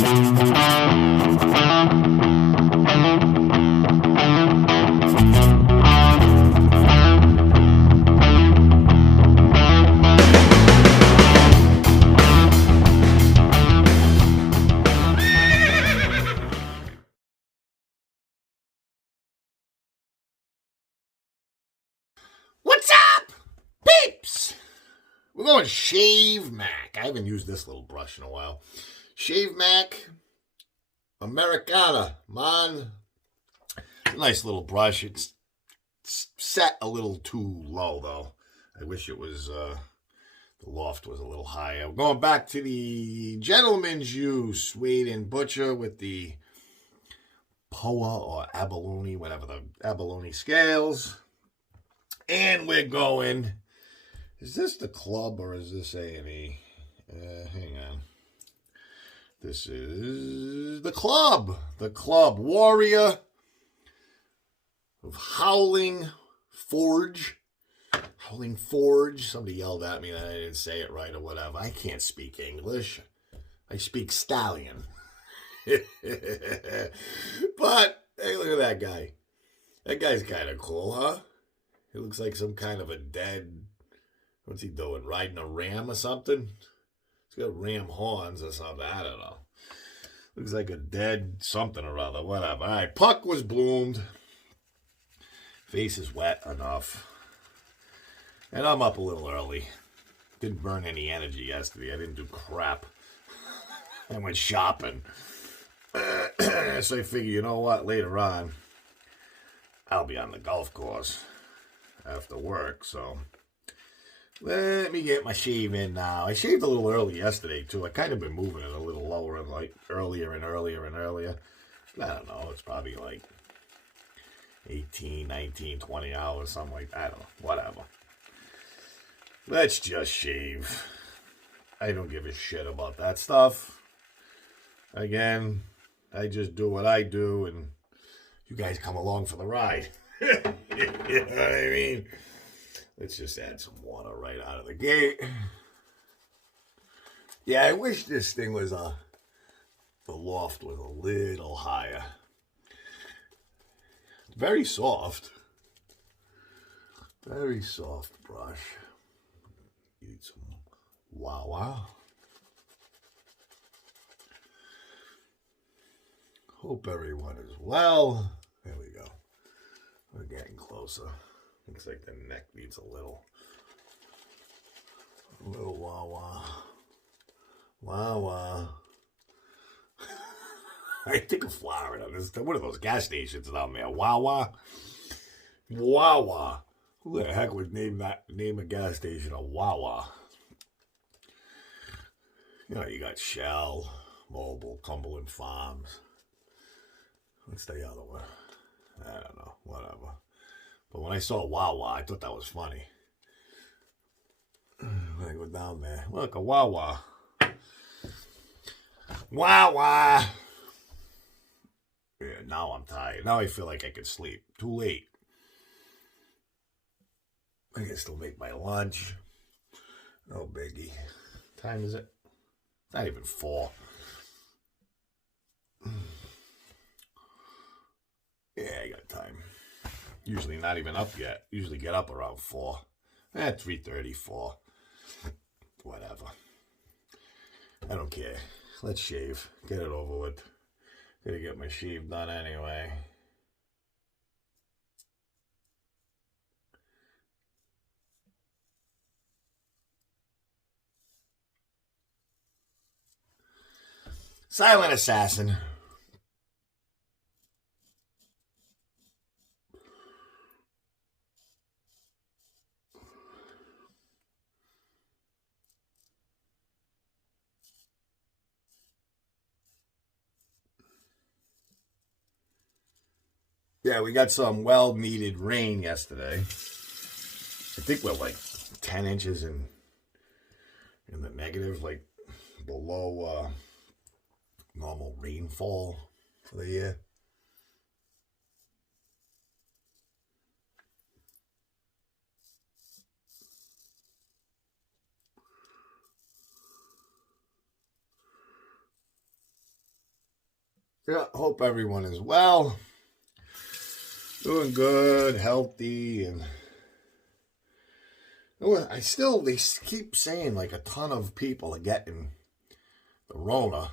What's up, peeps? We're going Shavemac. I haven't used this little brush in a while. Shavemac Americana, man. It's a nice little brush. It's set a little too low, though. I wish it was, the loft was a little higher. We're going back to the Gentleman's Use Wade and Butcher with the POA or abalone, whatever the abalone scales. And we're going, is this the club or is this A&E? Hang on. This is the club. The club. Warrior of Howling Forge. Howling Forge. Somebody yelled at me that I didn't say it right or whatever. I can't speak English. I speak stallion. But, hey, look at that guy. That guy's kind of cool, huh? He looks like some kind of a dead, what's he doing, riding a ram or something? He's got ram horns or something, I don't know. Looks like a dead something or other, whatever. All right, Puck was bloomed. Face is wet enough. And I'm up a little early. Didn't burn any energy yesterday. I didn't do crap. I went shopping. So I figure, you know what, later on, I'll be on the golf course after work, so let me get my shave in now. I shaved a little early yesterday, too. I kind of been moving it a little lower and like earlier and earlier and earlier. I don't know. It's probably like 18, 19, 20 hours, something like that. I don't know. Whatever. Let's just shave. I don't give a shit about that stuff. Again, I just do what I do, and you guys come along for the ride. You know what I mean? Let's just add some water right out of the gate. Yeah, I wish this thing was the loft was a little higher. Very soft. Very soft brush. Need some Wawa. Hope everyone is well. There we go. We're getting closer. Looks like the neck needs a little Wawa. Wawa. I think of Florida. There's one of those gas stations down there. Wawa. Wawa. Who the heck would name a gas station a Wawa? You know, you got Shell, Mobil, Cumberland Farms. What's the other one? I don't know. Whatever. But when I saw Wawa, I thought that was funny. When I go down there, look, a Wawa. Wawa. Yeah, now I'm tired. Now I feel like I could sleep. Too late. I can still make my lunch. No biggie. Time is it? Not even 4. Yeah, I got time. Usually not even up yet. Usually get up around 4. 3:30, 4. Whatever. I don't care. Let's shave. Get it over with. Gotta get my shave done anyway. Silent Assassin. Yeah, we got some well-needed rain yesterday. I think we're like 10 inches in the negative, like below normal rainfall for the year. Yeah, hope everyone is well, doing good, healthy, and they keep saying like a ton of people are getting the Rona.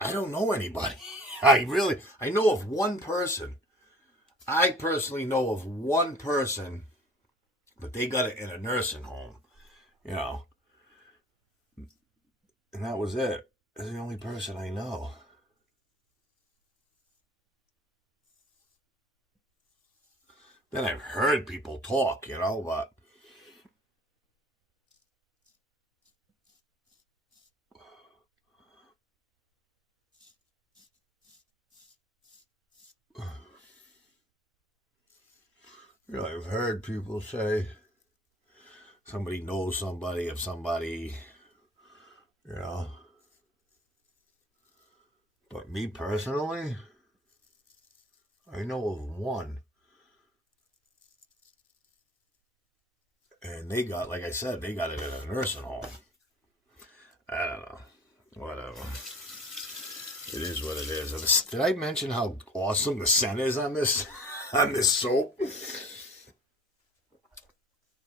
I don't know anybody. I know of one person. I personally know of one person, but they got it in a nursing home, you know, and that was it. That's the only person I know. Then I've heard people talk, but I've heard people say somebody knows somebody of somebody, you know. But me personally, I know of one. And they got, like I said, they got it in a nursing home. I don't know. Whatever. It is what it is. Did I mention how awesome the scent is on this on this soap?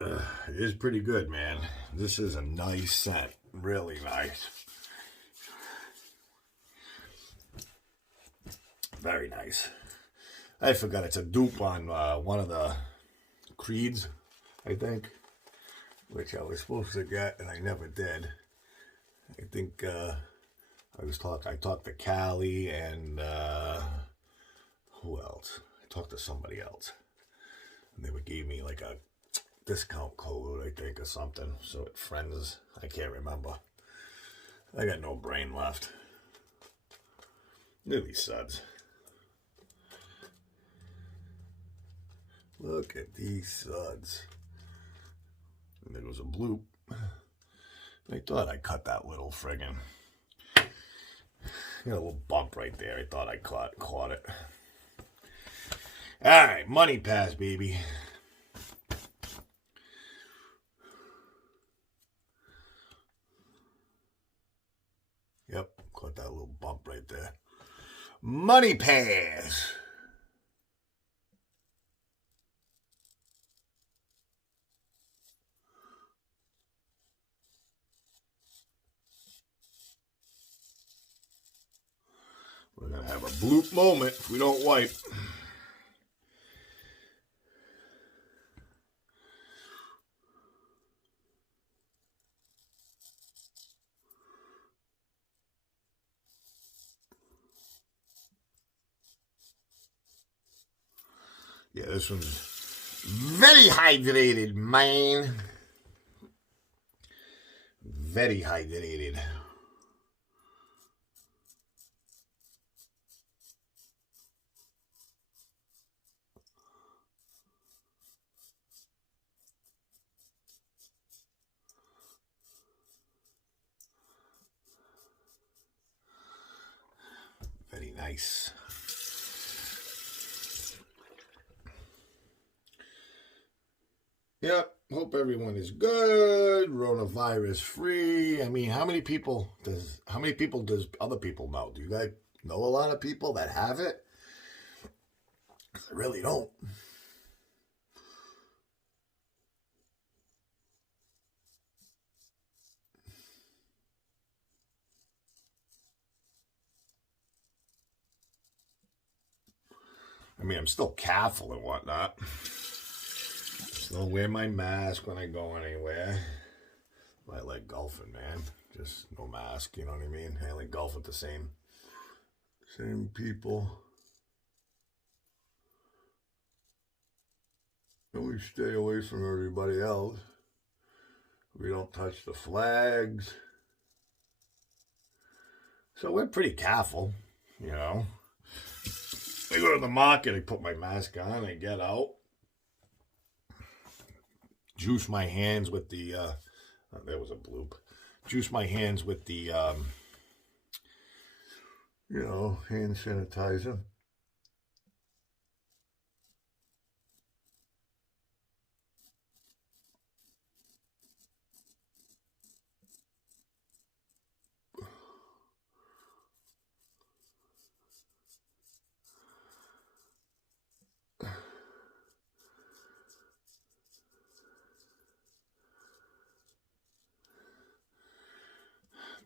It is pretty good, man. This is a nice scent. Really nice. Very nice. I forgot it's a dupe on one of the Creeds, I think, which I was supposed to get and I never did. I think I talked to Callie and who else? I talked to somebody else, and they gave me like a discount code, I think, or something. So it friends, I can't remember. I got no brain left. Look at these suds. Look at these suds. And there was a bloop. I thought I cut that little friggin'. Got a little bump right there. I thought I caught it. Alright, money pass, baby. Yep, caught that little bump right there. Money pass. We're going to have a bloop moment if we don't wipe. Yeah, this one's very hydrated, man. Very hydrated. Very nice. Yep. Hope everyone is good. Coronavirus free. I mean, how many people does other people know? Do you guys know a lot of people that have it? I really don't. I mean, I'm still careful and whatnot. Still wear my mask when I go anywhere. I like golfing, man. Just no mask, you know what I mean? I like golf with the same people. And we stay away from everybody else. We don't touch the flags. So we're pretty careful, you know. I go to the market, I put my mask on, I get out. Juice my hands with the, there was a bloop. Juice my hands with the, hand sanitizer.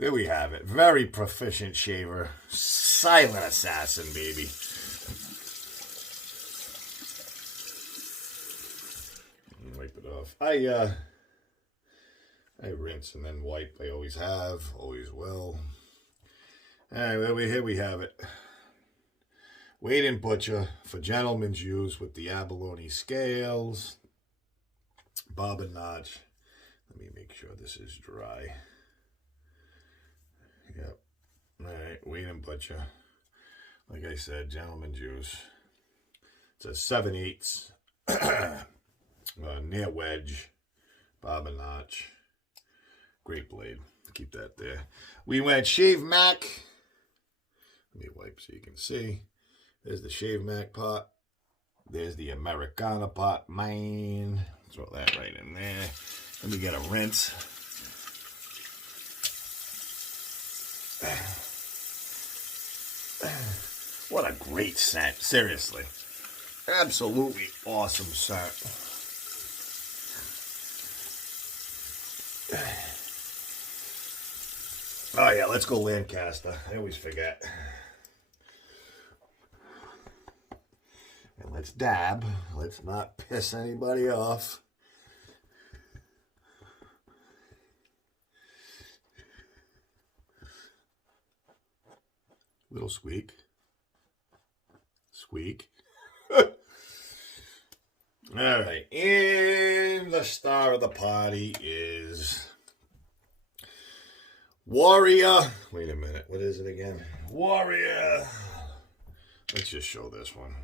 There we have it. Very proficient shaver. Silent assassin, baby. Wipe it off. I rinse and then wipe. I always have, always will. All right, well, here we have it. Weight and butcher for gentlemen's use with the abalone scales. Bob and notch. Let me make sure this is dry. Yep. All right, weight and butcher. Like I said, gentleman's use. It's a 7/8 near wedge, bob and notch. Great blade. Keep that there. We went Shavemac. Let me wipe so you can see. There's the Shavemac pot. There's the Americana pot. Mine. Throw that right in there. Let me get a rinse. What a great scent, seriously. Absolutely awesome scent. Oh yeah, let's go Lancaster. I always forget. And let's dab. Let's not piss anybody off. Little squeak. Squeak. All right. And the star of the party is Warrior. Wait a minute. What is it again? Warrior. Let's just show this one.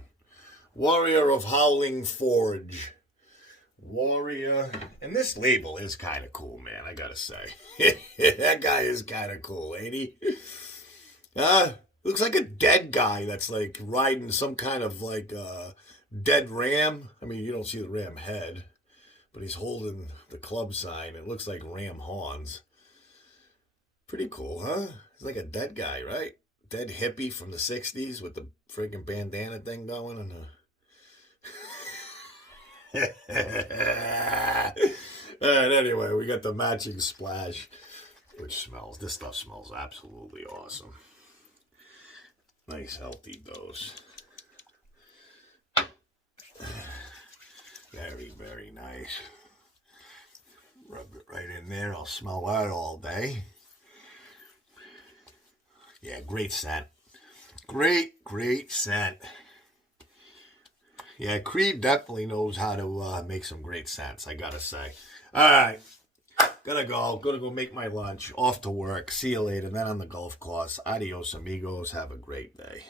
Warrior of Howling Fjord. Warrior. And this label is kind of cool, man. I gotta say. That guy is kind of cool, ain't he? Looks like a dead guy that's like riding some kind of like dead ram. I mean, you don't see the ram head, but he's holding the club sign. It looks like ram horns. Pretty cool, huh? He's like a dead guy, right? Dead hippie from the 60s with the friggin' bandana thing going. And and anyway, we got the matching splash, which smells. This stuff smells absolutely awesome. Nice healthy dose. Very, very nice. Rub it right in there. I'll smell that all day. Yeah, great scent. Great, great scent. Yeah, Creed definitely knows how to make some great scents, I gotta say. All right. Gotta go. Gotta go make my lunch. Off to work. See you later. Then on the golf course. Adios, amigos. Have a great day.